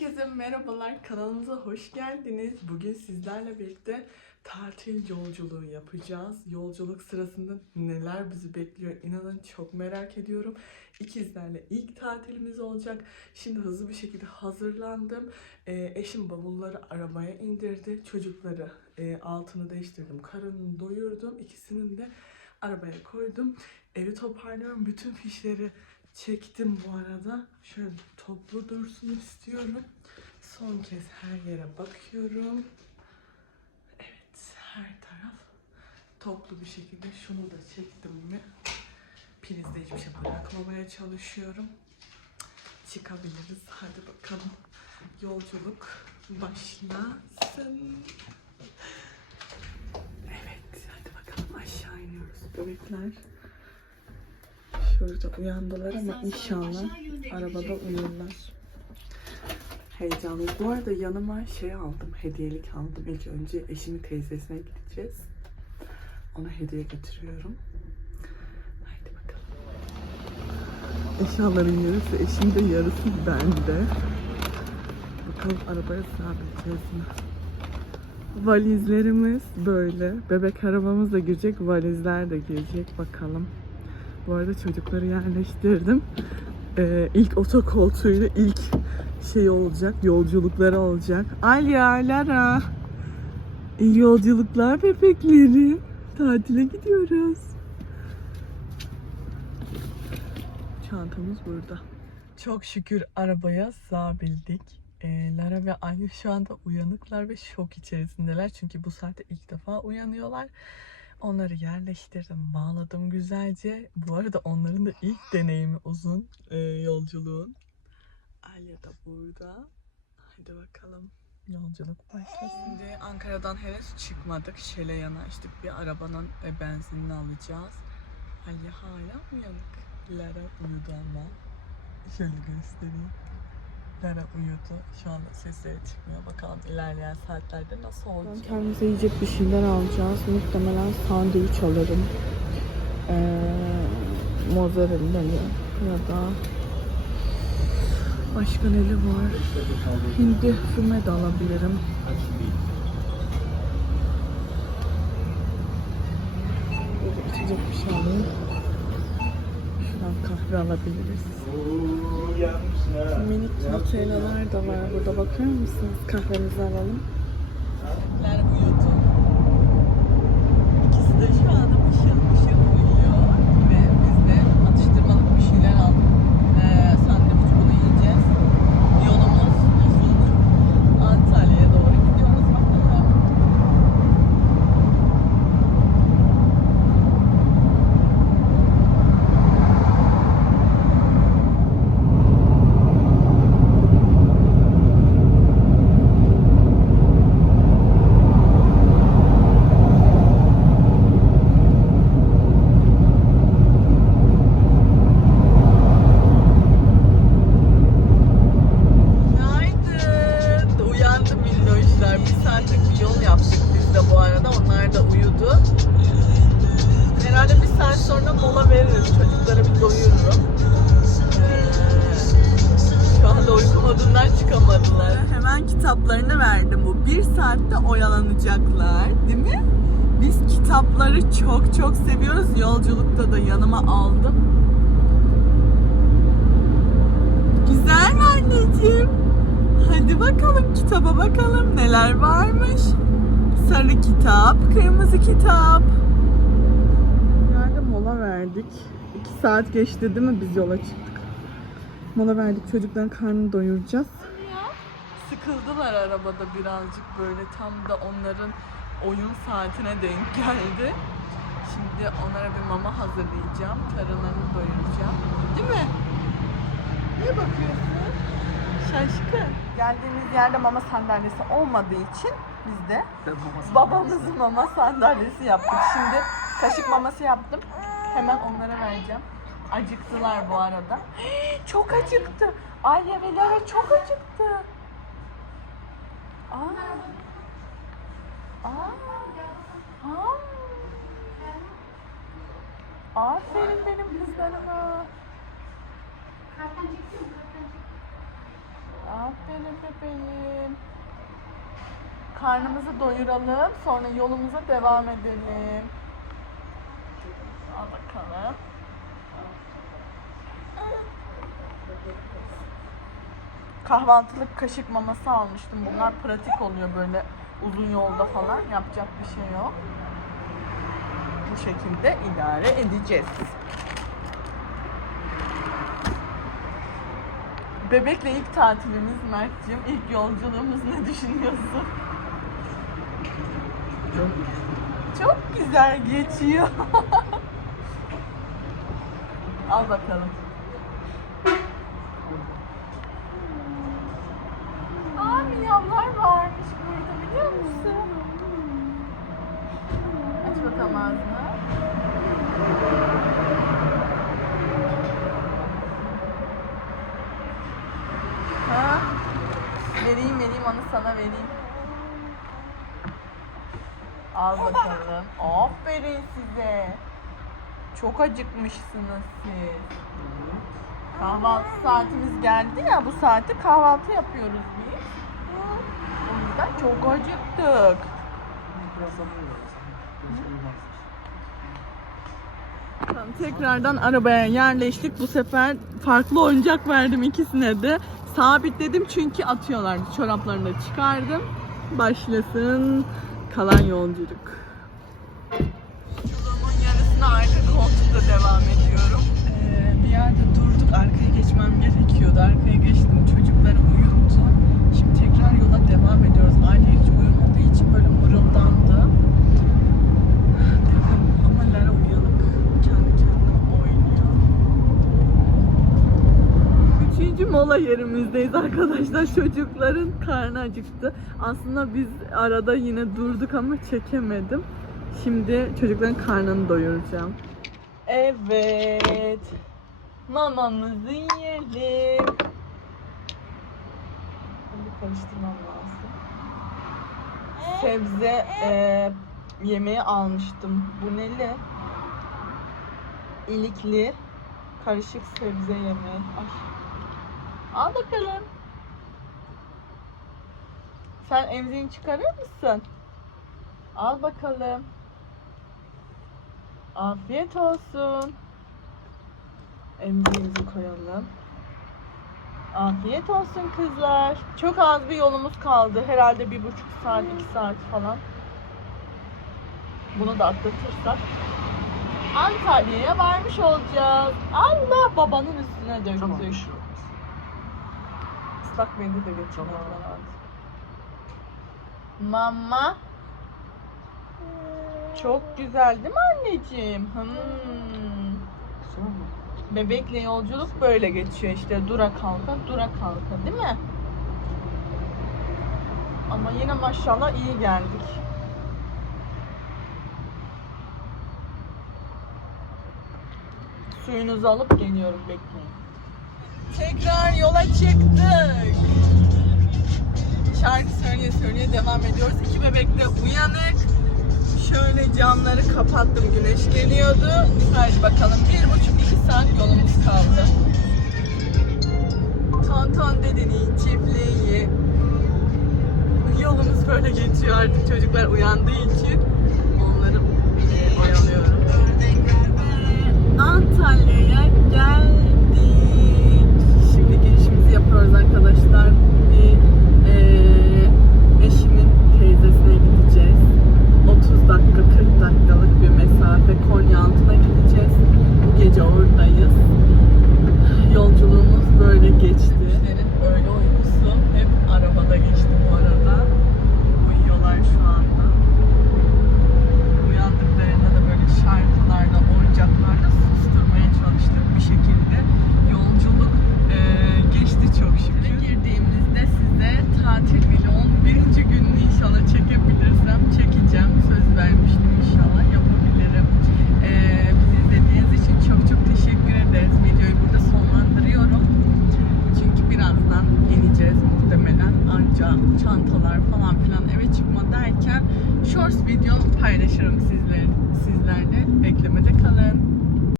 Herkese merhabalar, kanalımıza hoş geldiniz. Bugün sizlerle birlikte tatil yolculuğu yapacağız. Yolculuk sırasında neler bizi bekliyor inanın çok merak ediyorum. İkizlerle ilk tatilimiz olacak. Şimdi hızlı bir şekilde hazırlandım. Ee, eşim bavulları arabaya indirdi. Çocukları e, altını değiştirdim. Karını doyurdum. İkisinin de arabaya koydum. Evi toparlıyorum. Bütün fişleri çektim bu arada. Şöyle toplu dursun istiyorum. Son kez her yere bakıyorum. Evet, her taraf toplu bir şekilde şunu da çektim mi? Prizde hiçbir şey bırakmamaya çalışıyorum. Çıkabiliriz. Hadi bakalım. Yolculuk başlasın. Evet, hadi bakalım aşağı iniyoruz bebekler. Şurada uyandılar ama inşallah arabada uyurlar. Heyecanlıyım. Bu arada yanıma şey aldım, hediyelik aldım. İlk önce eşimin teyzesine gideceğiz. Ona hediye götürüyorum. Haydi bakalım. Eşyaların yarısı eşimde, yarısı bende. Bakalım arabaya sığabileceğiz mi? Valizlerimiz böyle. Bebek arabamız da girecek, valizler de girecek. Bakalım. Bu arada çocukları yerleştirdim. Ee, ilk otokoltuğuyla ilk şey olacak, yolculukları olacak. Alya, Lara. İyi yolculuklar bebekleri. Tatile gidiyoruz. Çantamız burada. Çok şükür arabaya sığabildik. Ee, Lara ve Alya şu anda uyanıklar ve şok içerisindeler. Çünkü bu saatte ilk defa uyanıyorlar. Onları yerleştirdim, bağladım güzelce. Bu arada onların da ilk deneyimi uzun e, yolculuğun. Alya da burada. Hadi bakalım. Yolculuk başlasın. Şimdi Ankara'dan henüz çıkmadık. Şele yanaştık. Bir arabanın e, benzinini alacağız. Alya hala uyanık. Lara uyudu ama. Şöyle göstereyim. Lara uyudu. Şu anda sesleri çıkmıyor. Bakalım ilerleyen saatlerde nasıl olacak. Ben kendimize yiyecek bir şeyler alacağız. Muhtemelen sandviç alırım. Ee, mozzarella'lı ya da başka neli var? Hindi füme de alabilirim. İçecek bir şey alayım. Kahve alabiliriz. Minik Nutellalar da var burada. Bakar mısınız? Kahvemizi alalım. Kitaplarını verdim bu. Bir saatte oyalanacaklar. Değil mi? Biz kitapları çok çok seviyoruz. Yolculukta da yanıma aldım. Güzel mi anneciğim? Hadi bakalım kitaba bakalım neler varmış. Sarı kitap, kırmızı kitap. Nerede mola verdik? İki saat geçti değil mi biz yola çıktık? Mola verdik çocukların karnını doyuracağız. Sıkıldılar arabada birazcık böyle tam da onların oyun saatine denk geldi. Şimdi onlara bir mama hazırlayacağım. Karınlarını doyuracağım. Değil mi? Niye bakıyorsun? Şaşkın. Geldiğimiz yerde mama sandalyesi olmadığı için biz de babamızın mama sandalyesi yaptık. Şimdi kaşık maması yaptım. Hemen onlara vereceğim. Acıktılar bu arada. Çok acıktı. Alya ve Lara çok acıktı. Aa. Aa. Aa. Aferin benim kızlarıma. Aferin bebeğim. Karnımızı doyuralım. Sonra yolumuza devam edelim. Al bakalım. Kahvaltılık kaşık maması almıştım. Bunlar pratik oluyor böyle uzun yolda falan. Yapacak bir şey yok. Bu şekilde idare edeceğiz. Bebekle ilk tatilimiz Mert'ciğim. İlk yolculuğumuz ne düşünüyorsun? Çok Çok güzel geçiyor. Al bakalım. Al bakalım. Aferin size. Çok acıkmışsınız siz. Kahvaltı saatimiz geldi ya bu saatte kahvaltı yapıyoruz biz. O yüzden çok acıktık. Tamam, tekrardan arabaya yerleştik. Bu sefer farklı oyuncak verdim ikisine de. Sabitledim çünkü atıyorlardı. Çoraplarını da çıkardım. Başlasın kalan yolculuk. Yolumun yarısına arka koltukta devam ediyorum. Ee, bir yerde durduk. Arkaya geçmem gerekiyordu. Arkaya geçtim. Çocukları uyuttum. Şimdi tekrar yola devam ediyoruz. Aile hiç uyumadığı için böyle mırıldandı. Devam. Ama Lara uyanık. Kendi kendine oynuyor. Üçüncü mola yerimizdeyiz arkadaşlar. Çocukların karnı acıktı. Aslında biz arada yine durduk ama çekemedim. Şimdi çocukların karnını doyuracağım. Evet. Mamamızı yiyelim. Şimdi karıştırmam lazım. Sebze e, yemeği almıştım. Bu neli? İlikli karışık sebze yemeği. Ay. Al bakalım. Sen emziğini çıkarır mısın? Al bakalım. Afiyet olsun. Emziğimizi koyalım. Afiyet olsun kızlar. Çok az bir yolumuz kaldı. Herhalde bir buçuk saat, iki saat falan. Bunu da atlatırsak Antalya'ya varmış olacağız. Allah babanın üstüne döktük. Tamam. Islak mendil de getir. Tamam. Mama. Çok güzel değil mi anneciğim? Hmm. Sonra mı? Bebekle yolculuk böyle geçiyor işte. Dura kalka, dura kalka değil mi? Ama yine maşallah iyi geldik. Suyunuzu alıp geliyorum bekleyin. Tekrar yola çıktık. Şarkı söyleye söyleye devam ediyoruz. İki bebek de uyanık. Şöyle camları kapattım. Güneş geliyordu. Hadi bakalım. Bir buçuk iki saat yolumuz kaldı. Tonton dedenin çiftliği. Yolumuz böyle geçiyor artık çocuklar uyandığı için.